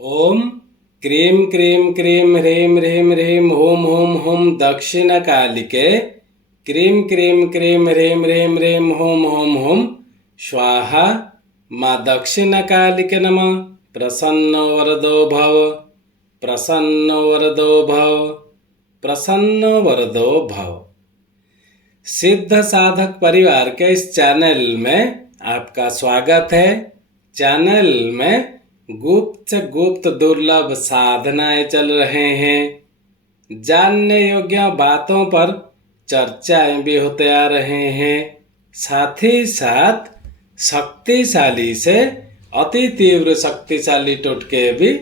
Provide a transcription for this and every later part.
ओम क्रीं क्रीं क्रीं ह्रीं ह्रीं ह्रीं हुं हुं हुं दक्षिणकालिके क्रीं क्रीं क्रीं ह्रीं ह्रीं ह्रीं हुं हुं हुं स्वाहा। माँ दक्षिणकालिके नमः। प्रसन्नो वरदो भव, प्रसन्नो वरदो भव, प्रसन्नो वरदो भव। सिद्ध साधक परिवार के इस चैनल में आपका स्वागत है। चैनल में गुप्त गुप्त दुर्लभ साधनाएं चल रहे हैं। जानने योग्य बातों पर चर्चाएं भी होते आ रहे हैं। साथ ही साथ शक्तिशाली से अति तीव्र शक्तिशाली टोटके भी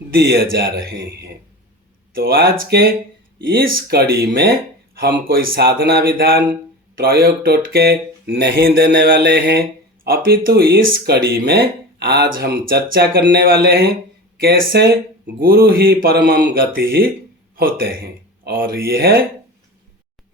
दिए जा रहे हैं। तो आज के इस कड़ी में हम कोई साधना विधान प्रयोग टोटके नहीं देने वाले हैं, अपितु इस कड़ी में आज हम चर्चा करने वाले हैं कैसे गुरु ही परमम गति ही होते हैं। और यह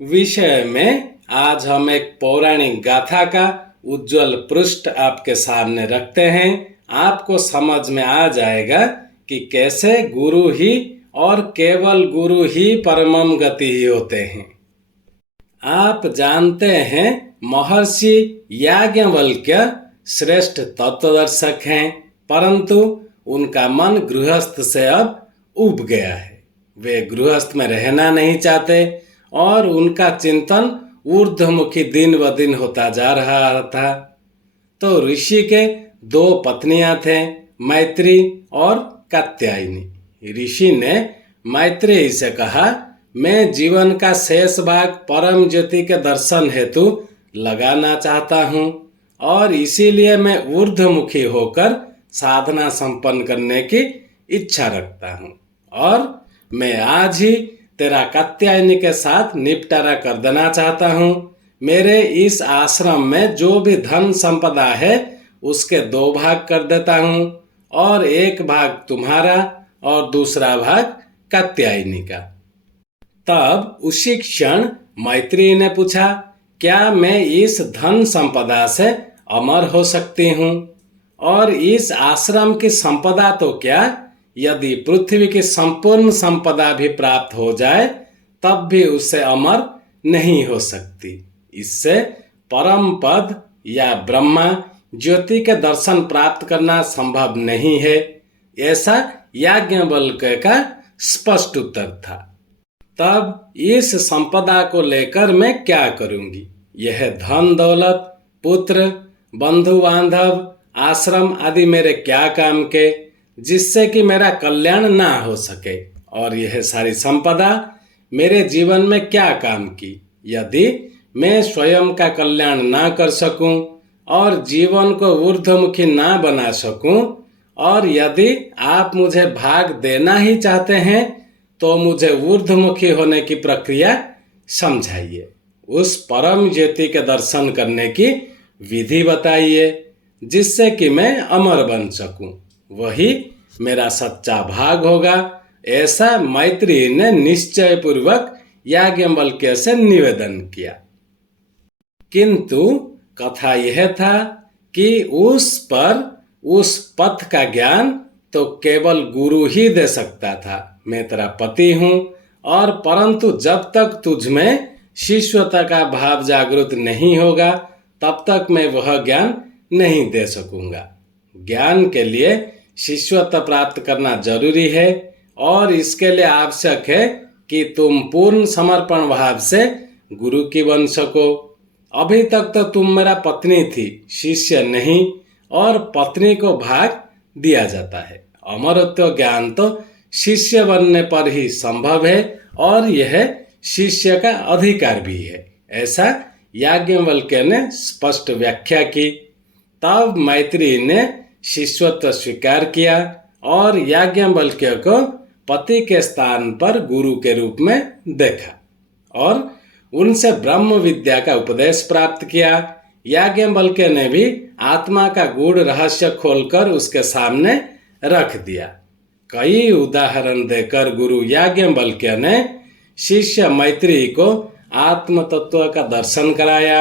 विषय में आज हम एक पौराणिक गाथा का उज्जवल पृष्ठ आपके सामने रखते हैं। आपको समझ में आ जाएगा कि कैसे गुरु ही और केवल गुरु ही परमम गति ही होते हैं। आप जानते हैं महर्षि याज्ञवल्क्य श्रेष्ठ तत्वदर्शक हैं, परंतु उनका मन गृहस्थ से अब उब गया है। वे गृहस्थ में रहना नहीं चाहते और उनका चिंतन ऊर्ध्वमुखी दिन ब दिन होता जा रहा था। तो ऋषि के दो पत्नियां थे, मैत्री और कात्यायनी। ऋषि ने मैत्रेयी से कहा, मैं जीवन का शेष भाग परम ज्योति के दर्शन हेतु लगाना चाहता हूँ और इसीलिए मैं ऊर्ध्वमुखी होकर साधना संपन्न करने की इच्छा रखता हूँ और मैं आज ही तेरा कात्यायनी के साथ निपटारा कर देना चाहता हूँ। मेरे इस आश्रम में जो भी धन संपदा है उसके दो भाग कर देता हूँ और एक भाग तुम्हारा और दूसरा भाग कात्यायनी का। तब उसी क्षण मैत्रेयी ने पूछा, क्या मैं इस धन संपदा से अमर हो सकती हूँ? और इस आश्रम की संपदा तो क्या, यदि पृथ्वी की संपूर्ण संपदा भी प्राप्त हो जाए तब भी उससे अमर नहीं हो सकती। इससे परम पद या ब्रह्मा ज्योति के दर्शन प्राप्त करना संभव नहीं है। ऐसा याज्ञवल्क्य का स्पष्ट उत्तर था। तब इस संपदा को लेकर मैं क्या करूंगी? यह धन दौलत, पुत्र, बंधु बांधव, आश्रम आदि मेरे क्या काम के, जिससे कि मेरा कल्याण ना हो सके? और यह सारी संपदा मेरे जीवन में क्या काम की, यदि मैं स्वयं का कल्याण ना कर सकूं और जीवन को ऊर्ध्वमुखी ना बना सकूं? और यदि आप मुझे भाग देना ही चाहते हैं तो मुझे ऊर्ध्वमुखी होने की प्रक्रिया समझाइए। उस परम ज्योति के दर्शन करने की विधि बताइए जिससे कि मैं अमर बन सकूं। वही मेरा सच्चा भाग होगा। ऐसा मैत्रेयी ने निश्चय पूर्वक याज्ञवल्क्य से निवेदन किया। किंतु कथा यह था कि उस पथ का ज्ञान तो केवल गुरु ही दे सकता था। मैं तेरा पति हूँ और परंतु जब तक तुझ में शिष्यता का भाव जागृत नहीं होगा तब तक मैं वह ज्ञान नहीं दे सकूंगा। ज्ञान के लिए शिष्यता प्राप्त करना जरूरी है और इसके लिए आवश्यक है कि तुम पूर्ण समर्पण भाव से गुरु की बन सको। अभी तक तो तुम मेरा पत्नी थी, शिष्य नहीं, और पत्नी को भाग दिया जाता है। अमरत्व ज्ञान तो शिष्य बनने पर ही संभव है और यह शिष्य का अधिकार भी है। ऐसा याज्ञवल्क्य ने स्पष्ट व्याख्या की। तब मैत्रेयी ने शिष्यत्व स्वीकार किया और याज्ञवल्क्य को पति के स्थान पर गुरु के रूप में देखा और उनसे ब्रह्म विद्या का उपदेश प्राप्त किया। याज्ञवल्क्य ने भी आत्मा का गूढ़ रहस्य खोलकर उसके सामने रख दिया। कई उदाहरण देकर गुरु याज्ञवल्क्य ने शिष्य मैत्रेयी को आत्म तत्व का दर्शन कराया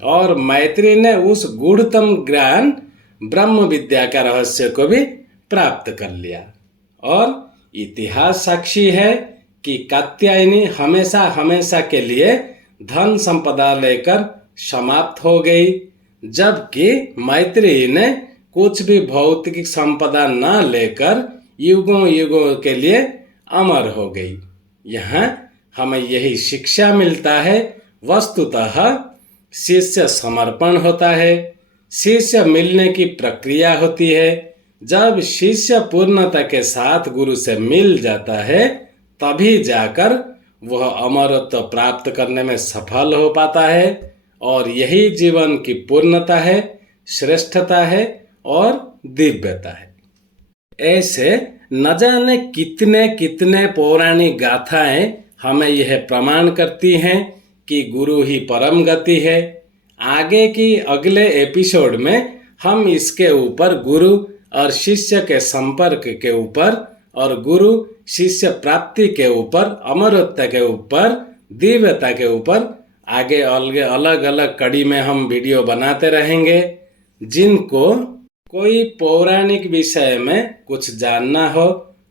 और मैत्रेयी ने उस गूढ़तम ज्ञान ब्रह्म विद्या का रहस्य को भी प्राप्त कर लिया। और इतिहास साक्षी है कि कात्यायनी हमेशा हमेशा के लिए धन संपदा लेकर समाप्त हो गई, जबकि मैत्रेयी ने कुछ भी भौतिक संपदा न लेकर युगों युगों के लिए अमर हो गई। यहाँ हमें यही शिक्षा मिलता है। वस्तुतः शिष्य समर्पण होता है, शिष्य मिलने की प्रक्रिया होती है। जब शिष्य पूर्णता के साथ गुरु से मिल जाता है तभी जाकर वह अमरत्व प्राप्त करने में सफल हो पाता है, और यही जीवन की पूर्णता है, श्रेष्ठता है और दिव्यता है। ऐसे न जाने कितने कितने पौराणिक गाथाएं हमें यह प्रमाण करती हैं कि गुरु ही परम गति है। आगे की अगले एपिसोड में हम इसके ऊपर गुरु और शिष्य के संपर्क के ऊपर और गुरु शिष्य प्राप्ति के ऊपर, अमरत्व के ऊपर, दिव्यता के ऊपर आगे अलग अलग कड़ी में हम वीडियो बनाते रहेंगे। जिनको कोई पौराणिक विषय में कुछ जानना हो,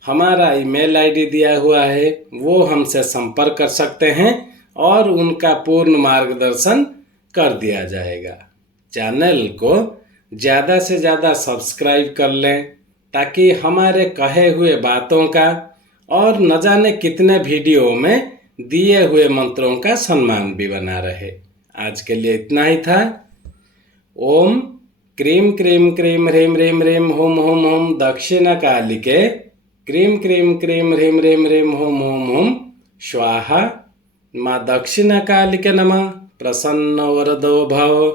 हमारा ईमेल आईडी दिया हुआ है, वो हमसे संपर्क कर सकते हैं और उनका पूर्ण मार्गदर्शन कर दिया जाएगा। चैनल को ज़्यादा से ज़्यादा सब्सक्राइब कर लें ताकि हमारे कहे हुए बातों का और न जाने कितने वीडियो में दिए हुए मंत्रों का सम्मान भी बना रहे। आज के लिए इतना ही था। ओम क्रीम क्रीम क्रीम ह्रीम ह्रीम ह्रीम होम होम होम दक्षिण कालिके क्रीम क्रीम क्रीम ह्रीम ह्रीम ह्रीम होम होम होम स्वाहा। माँ दक्षिण कालिके नमः। प्रसन्न वरदो भव,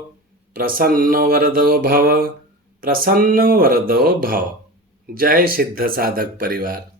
प्रसन्न वरदो भव, प्रसन्न वरदो भव। जय सिद्ध साधक परिवार।